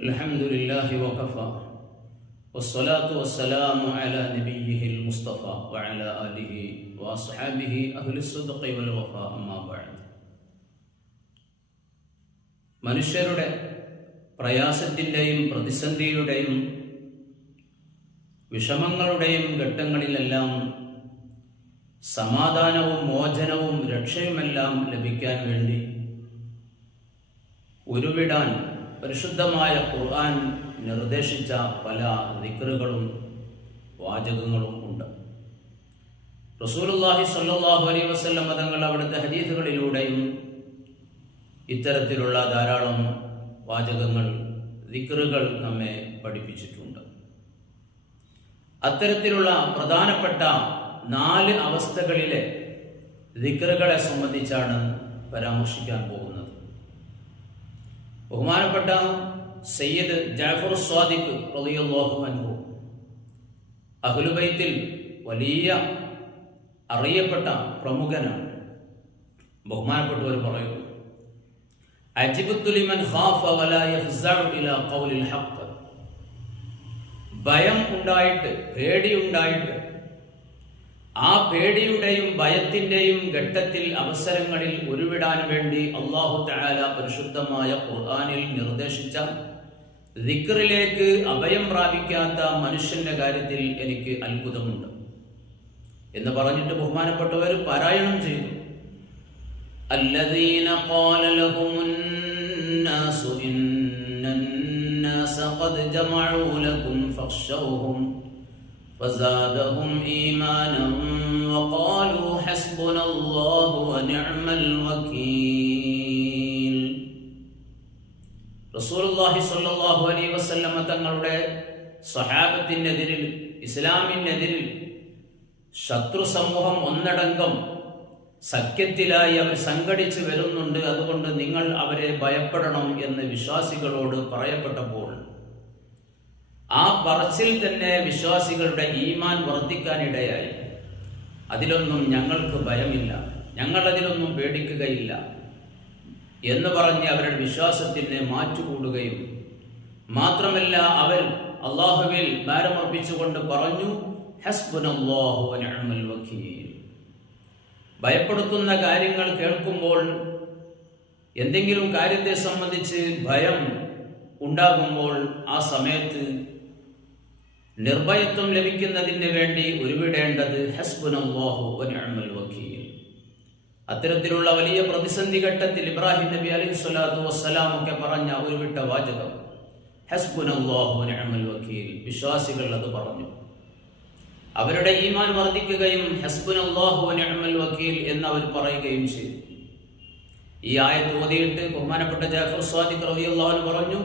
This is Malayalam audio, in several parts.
الحمد لله وكفى والصلاة والسلام على نبيه المصطفى وعلى آله وأصحابه أهل الصدق والوفاء أما بعد മനുഷ്യരുടെ പ്രയാസത്തിൻ്റെയും പ്രതിസന്ധിയുടെയും വിഷമങ്ങളുടെയും ഘട്ടങ്ങളിലെല്ലാം സമാധാനവും മോചനവും രക്ഷയുമെല്ലാം ലഭിക്കാൻ വേണ്ടി ഉരുവിടാൻ പരിശുദ്ധമായ ഖുർആൻ നിർദ്ദേശിച്ച പല ദിക്റുകളും വാചകങ്ങളും ഉണ്ട്. റസൂലുള്ളാഹി സ്വല്ലല്ലാഹു അലൈഹി വസല്ലം തങ്ങൾ അവിടുത്തെ ഹദീസുകളിലൂടെയും ഇത്തരത്തിലുള്ള ധാരാളം വാചകങ്ങൾ ദിക്റുകൾ നമ്മെ പഠിപ്പിച്ചിട്ടുണ്ട്. അത്തരത്തിലുള്ള പ്രധാനപ്പെട്ട നാല് അവസ്ഥകളിലെ ദിക്റുകളെ സംബന്ധിച്ചാണ് പരാമർശിക്കാൻ പോകുന്നത്. ബഹുമാനപ്പെട്ട സയ്യിദ് ജാഫർ സ്വാദിഖ് റളിയല്ലാഹു അൻഹു. അഹ്ലുബൈത്തിൽ വലിയ അറിയപ്പെട്ട പ്രമുഖനാണ്. ബഹുമാനപ്പെട്ടവർ പറയുന്നു അജിബത്തു ലിമൻ ഖാഫ വലാ യഫ്സഉ ഇലാ ഖൗലിൽ ഹഖ്. ഭയം ഉണ്ടായിട്ട് പേടി ഉണ്ടായിട്ട് ആ പേടിയുടെയും ഭയത്തിന്റെയും ഘട്ടത്തിൽ അവസരങ്ങളിൽ ഉരുവിടാൻ വേണ്ടി അള്ളാഹു തആല പരിശുദ്ധമായ ഖുർആനിൽ നിർദ്ദേശിച്ച ദിക്റിലേക്ക് അഭയം പ്രാപിക്കാത്ത മനുഷ്യന്റെ കാര്യത്തിൽ എനിക്ക് അത്ഭുതമുണ്ട് എന്ന് പറഞ്ഞിട്ട് ബഹുമാനപ്പെട്ടവർ പാരായണം ചെയ്തു الذين قال لهم الناس إن الناس قد جمعوا لكم فاخشوهم فزادهم إيمانا وقالوا حسبنا الله ونعم الوكيل റസൂലുള്ളാഹി സ്വല്ലല്ലാഹു അലൈഹി വസല്ലമ തങ്ങളുടെ സ്വഹാബത്തിനെതിരിൽ ഇസ്ലാമിനെതിരിൽ ശത്രു സമൂഹം ഒന്നടങ്കം സഖ്യത്തിലായി അവർ സംഘടിച്ചു വരുന്നുണ്ട് അതുകൊണ്ട് നിങ്ങൾ അവരെ ഭയപ്പെടണം എന്ന് വിശ്വാസികളോട് പറയപ്പെട്ടപ്പോൾ ആ പറച്ചിൽ തന്നെ വിശ്വാസികളുടെ ഈമാൻ വർദ്ധിക്കാൻ ഇടയായി. അതിലൊന്നും ഞങ്ങൾക്ക് ഭയമില്ല. ഞങ്ങൾ അതിലൊന്നും പേടിക്കുകയില്ല എന്ന് പറഞ്ഞ് അവരുടെ വിശ്വാസത്തിന് മാറ്റുകൂടുകയും മാത്രമല്ല അവർ അള്ളാഹുവിൽ ഭാരമർപ്പിച്ചുകൊണ്ട് പറഞ്ഞു ഭയപ്പെടുത്തുന്ന കാര്യങ്ങൾ കേൾക്കുമ്പോൾ എന്തെങ്കിലും കാര്യത്തെ സംബന്ധിച്ച് ഭയം ഉണ്ടാകുമ്പോൾ ആ സമയത്ത് നിർഭയത്വം ലഭിക്കുന്നതിന് വേണ്ടി ഹസ്ബുനല്ലാഹു വക്കീൽ. അത്തരത്തിലുള്ള വലിയ പ്രതിസന്ധി ഘട്ടത്തിൽ ഇബ്രാഹിം നബി അലൈഹി സ്വലാത്തു വസ്സലാം ഒക്കെ പറഞ്ഞ ഉരുവിട്ട വാചകം ഹസ്ബുനല്ലാഹു വിശ്വാസികൾ അത് പറഞ്ഞു. അവരുടെ ഈമാൻ വർദ്ധിക്കുകയും നിഅമൽ വക്കീൽ എന്ന് അവർ പറയുകയും ചെയ്തു. ഈ ആയത്ത് ഓതിയിട്ട് ബഹുമാനപ്പെട്ട ജാഫർ സ്വാദിഖ് റളിയല്ലാഹു അൻഹു പറഞ്ഞു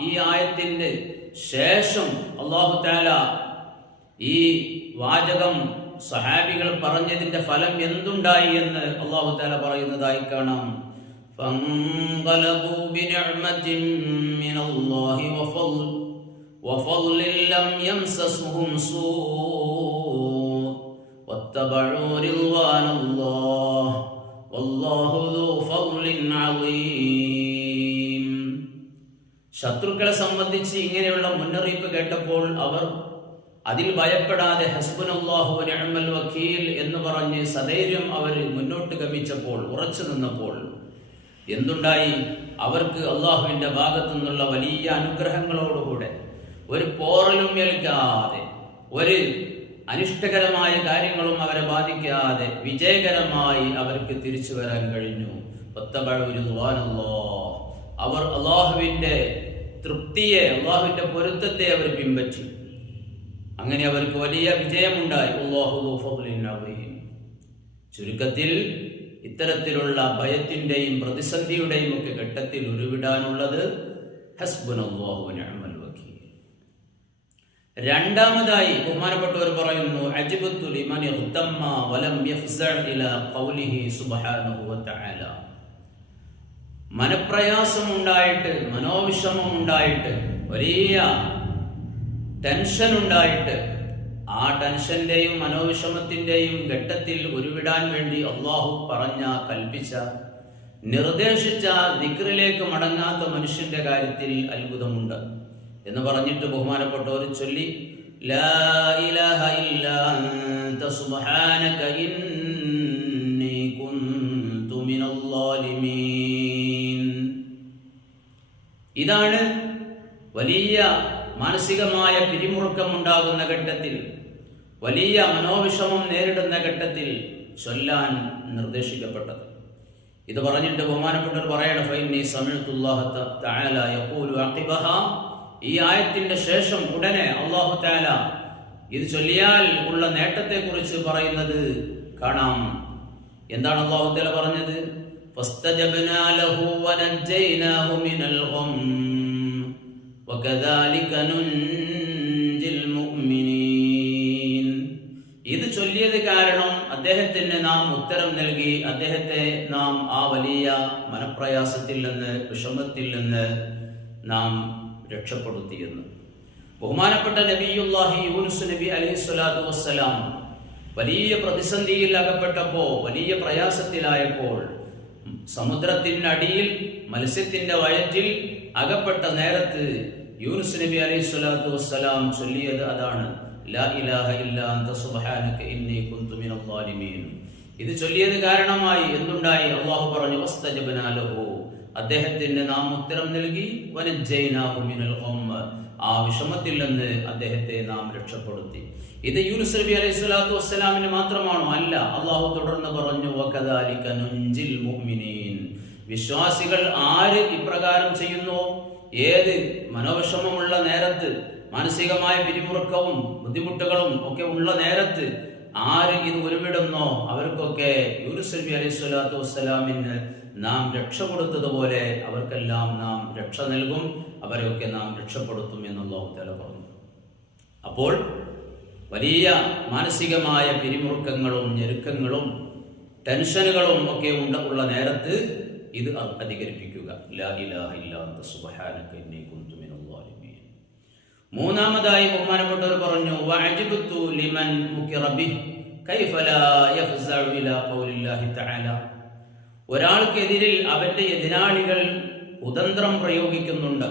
ഈ ആയത്തിന്റെ ശേഷം അല്ലാഹു തആല ഈ വാചകം സഹാബികൾ പറഞ്ഞതിന്റെ ഫലം എന്തുണ്ടായി എന്ന് അല്ലാഹു തആല പറയുന്നതായി കാണാം فانقلبوا بنعمة من الله وفضل وفضل لم يمسسهم سوء واتبعوا رضوان الله ശത്രുക്കളെ സംബന്ധിച്ച് ഇങ്ങനെയുള്ള മുന്നറിയിപ്പ് കേട്ടപ്പോൾ അവർ അതിൽ ഭയപ്പെടാതെ ഹസ്ബുനല്ലാഹു നിഅമൽ വക്കീൽ എന്ന് പറഞ്ഞ് സദൈര്യം അവർ മുന്നോട്ട് ഗമിച്ചപ്പോൾ ഉറച്ചു നിന്നപ്പോൾ എന്തുണ്ടായി? അവർക്ക് അള്ളാഹുവിന്റെ ഭാഗത്തു നിന്നുള്ള വലിയ അനുഗ്രഹങ്ങളോടുകൂടെ ഒരു പോറലും ഏൽക്കാതെ ഒരു അനിഷ്ടകരമായ കാര്യങ്ങളും അവരെ ബാധിക്കാതെ വിജയകരമായി അവർക്ക് തിരിച്ചു വരാൻ കഴിഞ്ഞു. അവർ അള്ളാഹുവിന്റെ തൃപ്തിയെ അള്ളാഹുവിന്റെ പൊരുത്തത്തെ അവർ പിൻപറ്റി. അങ്ങനെ അവർക്ക് വലിയ വിജയമുണ്ടായി. അള്ളാഹു ചുരുക്കത്തിൽ ഇത്തരത്തിലുള്ള ഭയത്തിന്റെയും പ്രതിസന്ധിയുടെയും ഒക്കെ ഘട്ടത്തിൽ ഉരുവിടാനുള്ളത് രണ്ടാമതായി ബഹുമാനപ്പെട്ടവർ പറയുന്നു അജിബത്തു ലിമൻ വലം ഇലാ ഖൗലിഹി സുബ്ഹാനഹു വതആല. മനപ്രയാസം ഉണ്ടായിട്ട് മനോവിഷമം ഉണ്ടായിട്ട് വലിയ ടെൻഷൻ ഉണ്ടായിട്ട് ആ ടെൻഷന്റെയും മനോവിഷമത്തിന്റെയും ഘട്ടത്തിൽ ഉരുവിടാൻ വേണ്ടി അള്ളാഹു പറഞ്ഞ കൽപ്പിച്ച നിർദ്ദേശിച്ച ദിക്റിലേക്ക് മടങ്ങാത്ത മനുഷ്യന്റെ കാര്യത്തിൽ അത്ഭുതമുണ്ട്. എന്ന് പറഞ്ഞിട്ട് ബഹുമാനപ്പെട്ടവർ ചൊല്ലി ഇതാണ് വലിയ മാനസികമായ പിരിമുറുക്കം ഉണ്ടാകുന്ന ഘട്ടത്തിൽ വലിയ മനോവിഷമം നേരിടുന്ന ഘട്ടത്തിൽ ചൊല്ലാൻ നിർദ്ദേശിക്കപ്പെട്ടത്. ഇത് പറഞ്ഞിട്ട് ബഹുമാനപ്പെട്ടവർ പറയണം ഫൈൻ നീ അഖിബഹ ഈ ആയത്തിന്റെ ശേഷം ഉടനെ അള്ളാഹു താല ഇത് ചൊല്ലിയാൽ ഉള്ള നേട്ടത്തെക്കുറിച്ച് പറയുന്നത് കാണാം. എന്താണ് അള്ളാഹു താല പറഞ്ഞത്? ഇത് ചൊല്ലിയത് കാരണം അദ്ദേഹത്തിന് നാം ഉത്തരം നൽകി അദ്ദേഹത്തെ നാം ആ വലിയ മനപ്രയാസത്തിൽ നിന്ന് വിഷമത്തിൽ നിന്ന് നാം രക്ഷപ്പെടുത്തിയെന്ന്. ബഹുമാനപ്പെട്ട നബിയുല്ലാഹി യൂനുസ് നബി അലൈഹി സ്വലാത്തു വസ്സലാം വലിയ പ്രതിസന്ധിയിൽ അകപ്പെട്ടപ്പോൾ വലിയ പ്രയാസത്തിലായപ്പോൾ സമുദ്രത്തിനടിയിൽ മത്സ്യത്തിന്റെ വയറ്റിൽ അകപ്പെട്ട നേരത്ത് യൂനുസ് നബി അലൈഹി സ്വലാത്തു വസ്സലാം ചൊല്ലിയത് അതാണ് ഇത് ചൊല്ലിയത് കാരണമായി എന്തുണ്ടായി? അള്ളാഹു പറഞ്ഞു വസ്തജബ്നാ ലഹു. അദ്ദേഹത്തിന് നാം ഉത്തരം നൽകി. വനജൈനാഹുമിനൽ മിനൽ ഖമ്മ ആ വിഷമത്തിൽ നിന്ന് അദ്ദേഹത്തെ നാം രക്ഷപ്പെടുത്തി. ഇത് യൂനുസ് നബി അലൈഹി സ്വലാത്തു വസ്സലാമിന് മാത്രമാണോ? അല്ല. അള്ളാഹു തുടർന്ന് പറഞ്ഞു വിശ്വാസികൾ ആര് ഇപ്രകാരം ചെയ്യുന്നു? ഏത് മനോവിഷമമുള്ള നേരത്ത് മാനസികമായ പിരിമുറുക്കവും ബുദ്ധിമുട്ടുകളും ഒക്കെ ഉള്ള നേരത്ത് ആര് ഇത് ഉരുവിടുന്നോ അവർക്കൊക്കെ യൂനുസ് നബി അലൈഹി സ്വലാത്തു വസ്സലാമിന് നാം രക്ഷ കൊടുത്തതുപോലെ അവർക്കെല്ലാം നാം രക്ഷ നൽകും. അവരെയൊക്കെ നാം രക്ഷപ്പെടുത്തും എന്നുള്ള തല പറഞ്ഞു. അപ്പോൾ വലിയ മാനസികമായ പിരിമുറുക്കങ്ങളും ഞെരുക്കങ്ങളും ടെൻഷനുകളും ഒക്കെ ഉണ്ട ഉള്ള നേരത്ത് ഇത് അധികരിപ്പിക്കുക. മൂന്നാമതായി ബഹുമാനപ്പെട്ടവർ പറഞ്ഞു വഅജ്ബതു ലിമൻ മുകിറ കൈഫ ലാ യഫ്സഉ ഇലാ ഖൗലില്ലാഹി തആല. ഒരാൾക്കെതിരിൽ അവന്റെ എതിരാളികൾ കുതന്ത്രം പ്രയോഗിക്കുന്നുണ്ട്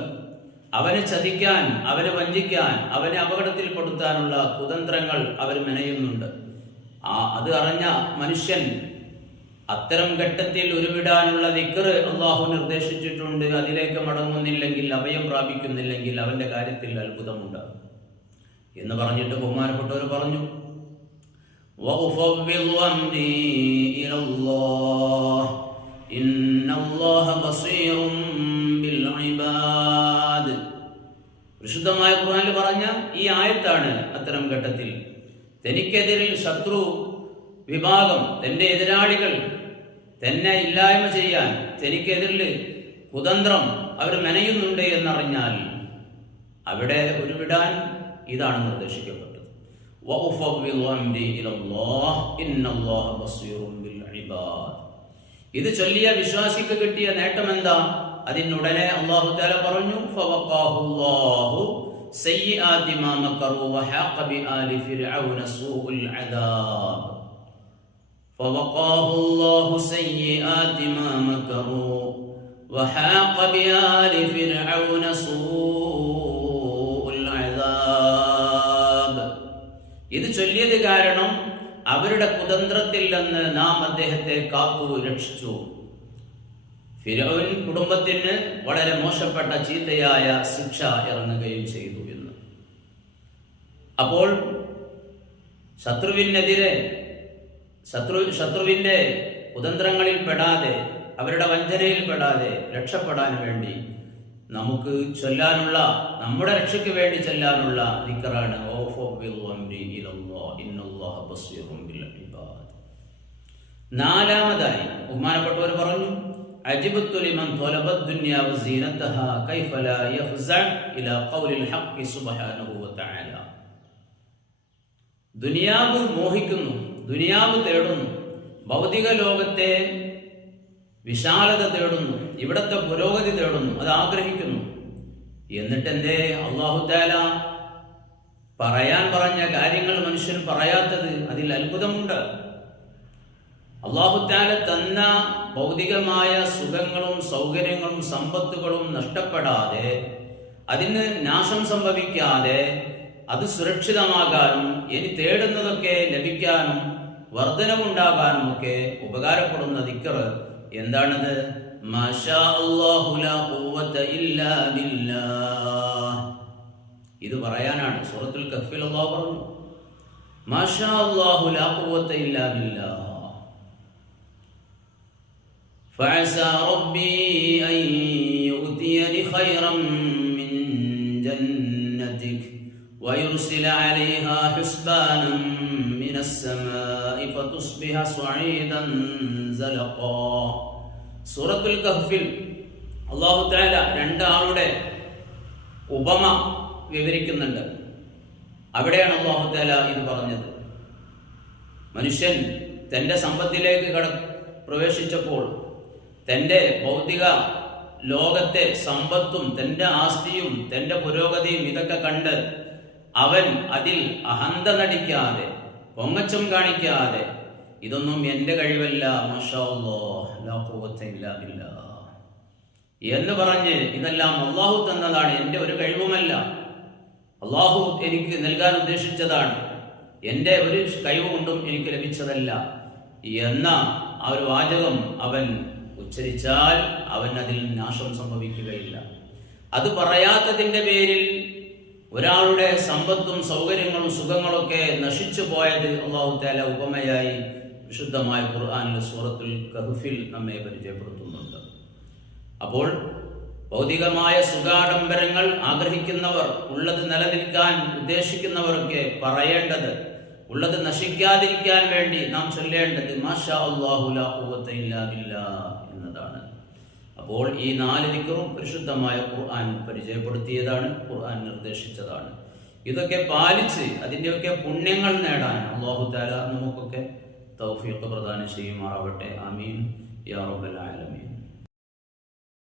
അവനെ ചതിക്കാൻ അവനെ വഞ്ചിക്കാൻ അവനെ അപകടത്തിൽപ്പെടുത്താനുള്ള കുതന്ത്രങ്ങൾ അവർ മെനയുന്നുണ്ട് ആ അത് അറിഞ്ഞ മനുഷ്യൻ അത്തരം ഘട്ടത്തിൽ ഉരുവിടാനുള്ള ദിക്റ് അള്ളാഹു നിർദ്ദേശിച്ചിട്ടുണ്ട് അതിലേക്ക് മടങ്ങുന്നില്ലെങ്കിൽ അഭയം പ്രാപിക്കുന്നില്ലെങ്കിൽ അവന്റെ കാര്യത്തിൽ അത്ഭുതമുണ്ട് എന്ന് പറഞ്ഞിട്ട് ബഹുമാനപ്പെട്ടവർ പറഞ്ഞു وأفوض أمري إلى الله വിശുദ്ധമായ ഖുർആനിൽ പറഞ്ഞ ഈ ആയത്താണ് അത്തരം ഘട്ടത്തിൽ തനിക്കെതിരിൽ ശത്രു വിഭാഗം തന്റെ എതിരാളികൾ തന്നെ ഇല്ലായ്മ ചെയ്യാൻ തനിക്കെതിരിൽ കുതന്ത്രം അവർ മെനയുന്നുണ്ട് എന്നറിഞ്ഞാൽ അവിടെ ഉരുവിടാൻ ഇതാണ് നിർദ്ദേശിക്കപ്പെട്ടത് وأفوض أمري إلى الله إن الله بصير بالعباد ഇത് ചൊല്ലിയ വിശ്വാസിക്ക് കിട്ടിയ നേട്ടം എന്താ അതിനുടനെ അള്ളാഹു താല പറഞ്ഞു فوقاه الله سيئات ما مكروا وحاق بآل فرعون سوء العذاب فوقاه الله سيئات ما مكروا وحاق بآل فرعون سوء العذاب ഇത് ചൊല്ലിയത് കാരണം അവരുടെ കുതന്ത്രത്തിൽ നിന്ന് നാം അദ്ദേഹത്തെ കാത്തു രക്ഷിച്ചു. ഫിരോൻ കുടുംബത്തിന് വളരെ മോശപ്പെട്ട ചീത്തയായ ശിക്ഷ ഇറങ്ങുകയും ചെയ്തു എന്ന്. അപ്പോൾ ശത്രുവിനെതിരെ ശത്രു ശത്രുവിന്റെ കുതന്ത്രങ്ങളിൽ പെടാതെ അവരുടെ വഞ്ചനയിൽ പെടാതെ രക്ഷപ്പെടാൻ വേണ്ടി നമുക്ക് ചൊല്ലാനുള്ള നമ്മുടെ രക്ഷയ്ക്ക് വേണ്ടി ചൊല്ലാനുള്ള നിക്കറാണ് നാലാമതായി ബഹുമാനപ്പെട്ടവർ പറഞ്ഞു അജിബത്തു ലിമൻ ദുനിയാവ് ഖൗലിൽ സുബ്ഹാനഹു മോഹിക്കുന്നു ദുനിയാവ് തേടുന്നു ഭൗതിക ലോകത്തെ വിശാലത തേടുന്നു ഇവിടത്തെ പുരോഗതി തേടുന്നു അത് ആഗ്രഹിക്കുന്നു. എന്നിട്ടെന്തേ? അള്ളാഹു താല പറയാൻ പറഞ്ഞ കാര്യങ്ങൾ മനുഷ്യൻ പറയാത്തത് അതിൽ അത്ഭുതമുണ്ട് അള്ളാഹുത്താല തന്ന ഭൗതികമായ സുഖങ്ങളും സൗകര്യങ്ങളും സമ്പത്തുകളും നഷ്ടപ്പെടാതെ അതിന് നാശം സംഭവിക്കാതെ അത് സുരക്ഷിതമാകാനും ഇനി തേടുന്നതൊക്കെ ലഭിക്കാനും വർധനവുണ്ടാകാനും ഒക്കെ ഉപകാരപ്പെടുന്ന ദിക്കർ എന്താണത് മാഷാ അല്ലാഹു ലാ ഖുവത ഇല്ലാ ബില്ലാഹ്. ഇത് പറയാനാണ് സൂറത്തുൽ കഫിൽ അള്ളാഹു പറഞ്ഞു മാഷാ അല്ലാഹു ലാ ഖുവത ഇല്ലാ ബില്ലാഹ് فعسى ربي أن يؤتيني خيرا من جنتك ويرسل عليها حسبانا من السماء فتصبح صعيدا زلقا സൂറത്തുൽ കഹ്ഫിൽ അള്ളാഹു താല രണ്ടാളുടെ ഉപമ വിവരിക്കുന്നുണ്ട്. അവിടെയാണ് അള്ളാഹു താല ഇത് പറഞ്ഞത്. മനുഷ്യൻ തന്റെ സമ്പത്തിലേക്ക് കട പ്രവേശിച്ചപ്പോൾ തന്റെ ഭൗതിക ലോകത്തെ സമ്പത്തും തന്റെ ആസ്തിയും തന്റെ പുരോഗതിയും ഇതൊക്കെ കണ്ട് അവൻ അതിൽ അഹന്ത നടിക്കാതെ പൊങ്ങച്ചം കാണിക്കാതെ ഇതൊന്നും എന്റെ കഴിവല്ല. എന്ന് പറഞ്ഞ് ഇതെല്ലാം അള്ളാഹു തന്നതാണ്. എന്റെ ഒരു കഴിവുമല്ല. അള്ളാഹു എനിക്ക് നൽകാൻ ഉദ്ദേശിച്ചതാണ്. എന്റെ ഒരു കഴിവ് കൊണ്ടും എനിക്ക് ലഭിച്ചതല്ല. എന്ന ആ ഒരു വാചകം അവൻ ഉച്ചരിച്ചാൽ അവൻ അതിൽ നാശം സംഭവിക്കുകയില്ല. അത് പറയാത്തതിന്റെ പേരിൽ ഒരാളുടെ സമ്പത്തും സൗകര്യങ്ങളും സുഖങ്ങളൊക്കെ നശിച്ചു പോയത് അള്ളാഹു താല ഉപമയായി വിശുദ്ധമായ ഖുർആാനിലെ സൂറത്തുൽ കഹുഫിൽ നമ്മെ പരിചയപ്പെടുത്തുന്നുണ്ട്. അപ്പോൾ ഭൗതികമായ സുഖാഡംബരങ്ങൾ ആഗ്രഹിക്കുന്നവർ ഉള്ളത് നിലനിൽക്കാൻ ഉദ്ദേശിക്കുന്നവരൊക്കെ പറയേണ്ടത് ഉള്ളത് നശിക്കാതിരിക്കാൻ വേണ്ടി നാം ചൊല്ലേണ്ടത് മാഷാ എന്നതാണ്. അപ്പോൾ ഈ നാല് ദിക്കറും പരിശുദ്ധമായ ഖുർആൻ പരിചയപ്പെടുത്തിയതാണ് ഖുർആൻ നിർദ്ദേശിച്ചതാണ്. ഇതൊക്കെ പാലിച്ച് അതിന്റെയൊക്കെ പുണ്യങ്ങൾ നേടാൻ അള്ളാഹു താല നമുക്കൊക്കെ തൗഫീഖ് പ്രദാനം ചെയ്യുമാറാവട്ടെ. അമീൻ യാ റബ്ബൽ ആലമീൻ.